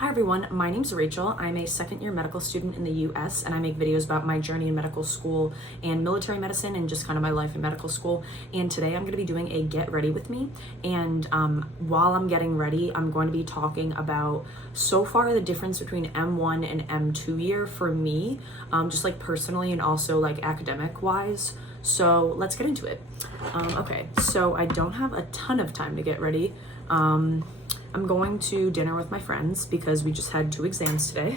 Hi everyone, my name's Rachel. I'm a second year medical student in the US and I make videos about my journey in medical school and military medicine and just kind of my life in medical school. And today I'm going to be doing a get ready with me. And while I'm getting ready, I'm going to be talking about so far the difference between M1 and M2 year for me, just like personally and also like academic wise. So let's get into it. Okay, so I don't have a ton of time to get ready. I'm going to dinner with my friends because we just had 2 exams today.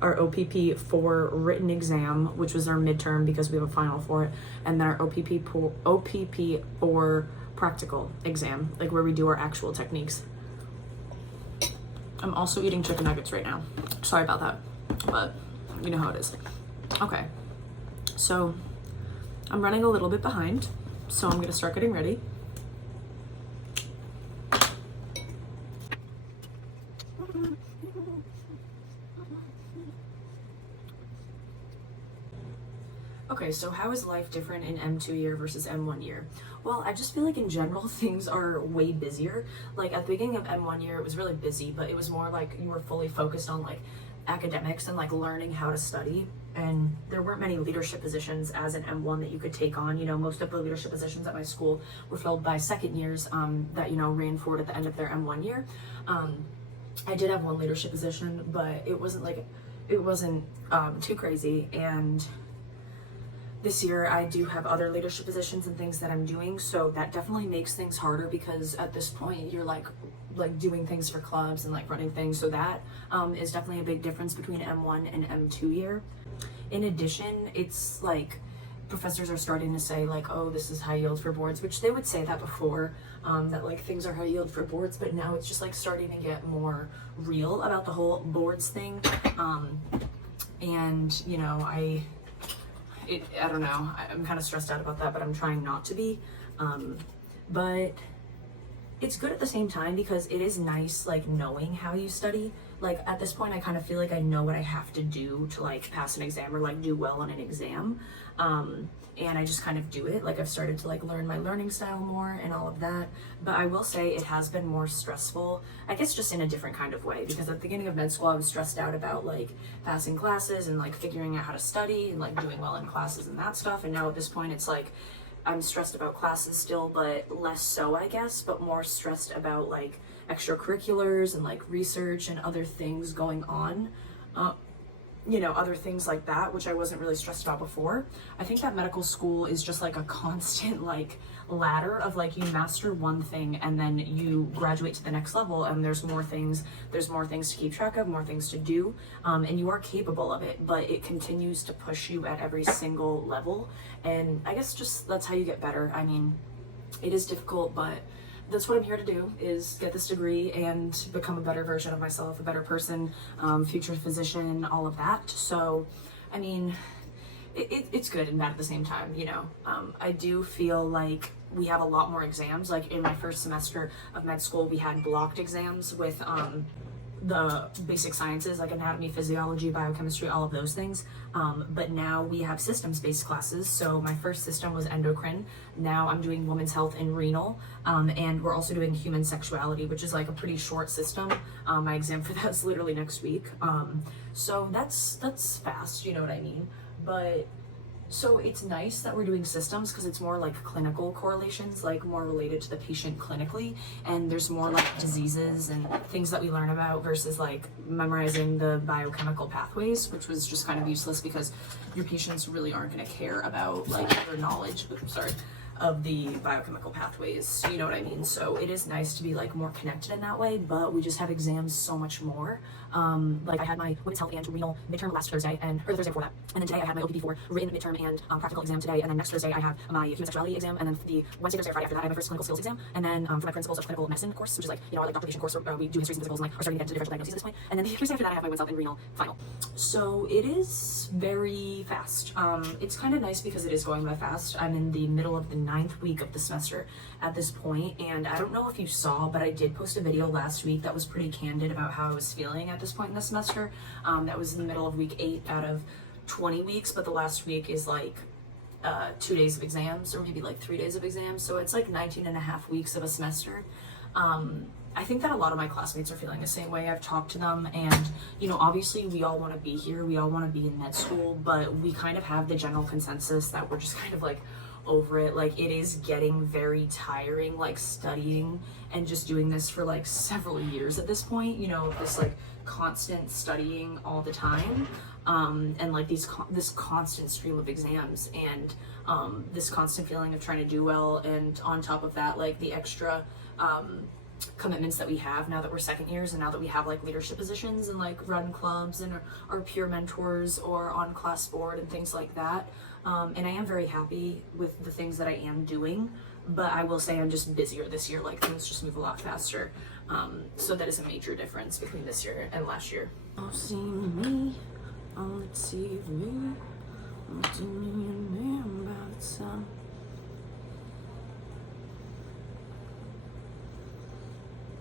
Our OPP 4 written exam, which was our midterm because we have a final for it, and then our OPP 4 practical exam, like where we do our actual techniques. I'm also eating chicken nuggets right now. Sorry about that, but you know how it is. Okay, so I'm running a little bit behind, so I'm gonna start getting ready. Okay, so how is life different in M2 year versus M1 year? Well, I just feel like in general things are way busier. Like at the beginning of M1 year, it was really busy, but it was more like you were fully focused on like academics and like learning how to study. And there weren't many leadership positions as an M1 that you could take on. You know, most of the leadership positions at my school were filled by second years that, you know, ran forward at the end of their M1 year. I did have one leadership position, but it wasn't too crazy. And this year I do have other leadership positions and things that I'm doing, so that definitely makes things harder because at this point you're like doing things for clubs and like running things, so that is definitely a big difference between M1 and M2 year. In addition, it's like professors are starting to say like, oh, this is high yield for boards, which they would say that before, that like things are high yield for boards, but now it's just like starting to get more real about the whole boards thing. And you know, I don't know, I'm kind of stressed out about that, but I'm trying not to be. But it's good at the same time because it is nice like knowing how you study. Like at this point I kind of feel like I know what I have to do to like pass an exam or like do well on an exam. And I just kind of do it. Like I've started to like learn my learning style more and all of that. But I will say it has been more stressful, I guess just in a different kind of way, because at the beginning of med school I was stressed out about like passing classes and like figuring out how to study and like doing well in classes and that stuff. And now at this point it's like I'm stressed about classes still, but less so, I guess, but more stressed about like extracurriculars and like research and other things going on. You know, other things like that, which I wasn't really stressed about before. I think that medical school is just like a constant like ladder of like you master one thing and then you graduate to the next level and there's more things to keep track of, more things to do, and you are capable of it, but it continues to push you at every single level. And I guess just that's how you get better. I mean, it is difficult, but that's what I'm here to do, is get this degree and become a better version of myself, a better person, future physician, all of that. So, I mean, it's good and bad at the same time, you know. I do feel like we have a lot more exams. Like in my first semester of med school, we had blocked exams with the basic sciences like anatomy, physiology, biochemistry, all of those things. But now we have systems-based classes. So my first system was endocrine. Now I'm doing women's health and renal. And we're also doing human sexuality, which is like a pretty short system. My exam for that's literally next week. So that's fast, you know what I mean? But so it's nice that we're doing systems because it's more like clinical correlations, like more related to the patient clinically, and there's more like diseases and things that we learn about versus like memorizing the biochemical pathways, which was just kind of useless because your patients really aren't going to care about like their knowledge of the biochemical pathways, you know what I mean? So it is nice to be like more connected in that way, but we just have exams so much more. Like I had my women's health and renal midterm last Thursday, or the Thursday before that, and then today I had my OPP4 written midterm and practical exam today, and then next Thursday I have my human sexuality exam, and then the Wednesday, Thursday, or Friday after that I have my first clinical skills exam, and then for my principles of clinical medicine course, which is like, you know, our like doctor patient course where we do histories and physicals and like are starting to get into differential diagnoses at this point, and then the Thursday after that I have my women's health and renal final. So it is very fast. It's kind of nice because it is going by fast. I'm in the middle of the 9th week of the semester at this point, and I don't know if you saw, but I did post a video last week that was pretty candid about how I was feeling at this point in the semester. That was in the middle of week 8 out of 20 weeks, but the last week is like 2 days of exams, or maybe like 3 days of exams, so it's like 19 and a half weeks of a semester. I think that a lot of my classmates are feeling the same way. I've talked to them, and you know, obviously we all want to be here, we all want to be in med school, but we kind of have the general consensus that we're just kind of like over it. Like, it is getting very tiring, like studying and just doing this for like several years at this point, you know, this like constant studying all the time, and like this constant stream of exams, and this constant feeling of trying to do well, and on top of that, like the extra commitments that we have now that we're second years, and now that we have like leadership positions and like run clubs and are peer mentors or on class board and things like that. And I am very happy with the things that I am doing, but I will say I'm just busier this year. Like, things just move a lot faster. So that is a major difference between this year and last year. Oh, see me, oh, let's see me, oh, see me about some.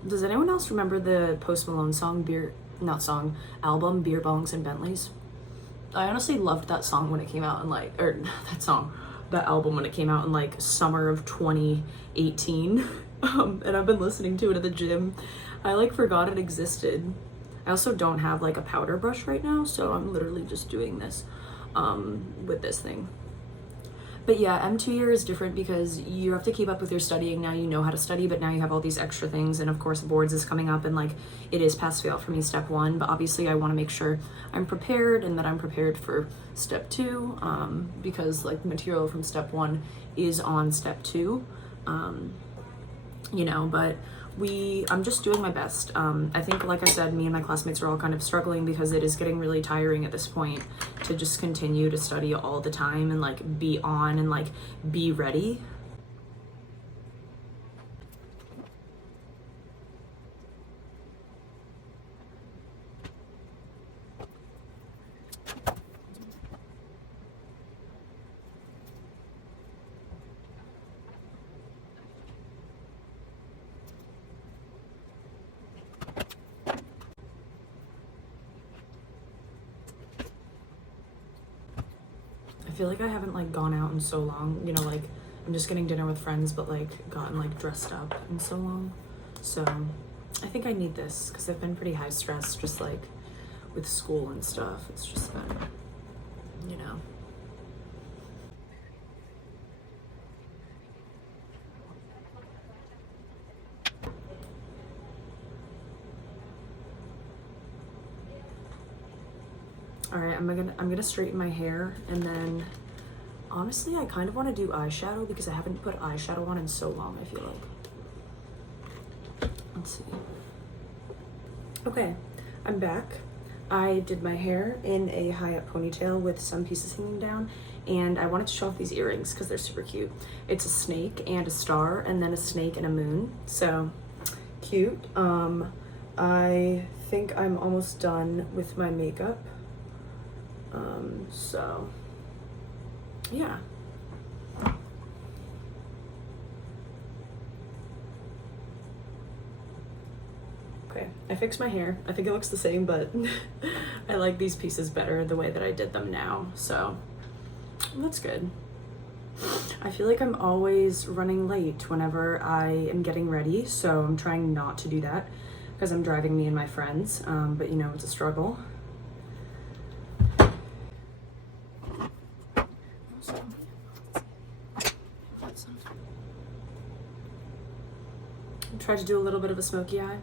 Does anyone else remember the Post Malone song, album, Beer Bongs and Bentleys? I honestly loved that song when it came out in like, or that album when it came out in like summer of 2018. And I've been listening to it at the gym. I like forgot it existed. I also don't have like a powder brush right now, so I'm literally just doing this with this thing. But yeah, M2 year is different because you have to keep up with your studying. Now you know how to study, but now you have all these extra things. And of course, boards is coming up, and like, it is pass fail for me step 1. But obviously I want to make sure I'm prepared and that I'm prepared for step 2, because like material from step 1 is on step 2, you know, but I'm just doing my best. I think, like I said, me and my classmates are all kind of struggling because it is getting really tiring at this point to just continue to study all the time and like be on and like be ready. I feel like I haven't like gone out in so long, you know, like I'm just getting dinner with friends, but like gotten like dressed up in so long. So I think I need this because I've been pretty high stress, just like with school and stuff. It's just been, you know. All right, I'm gonna straighten my hair, and then honestly, I kind of want to do eyeshadow because I haven't put eyeshadow on in so long, I feel like. Let's see. Okay, I'm back. I did my hair in a high-up ponytail with some pieces hanging down, and I wanted to show off these earrings because they're super cute. It's a snake and a star, and then a snake and a moon. So cute. I think I'm almost done with my makeup. So yeah. Okay, I fixed my hair. I think it looks the same, but I like these pieces better the way that I did them now, so that's good. I feel like I'm always running late whenever I am getting ready, so I'm trying not to do that because I'm driving me and my friends, but you know, it's a struggle. Try to do a little bit of a smoky eye.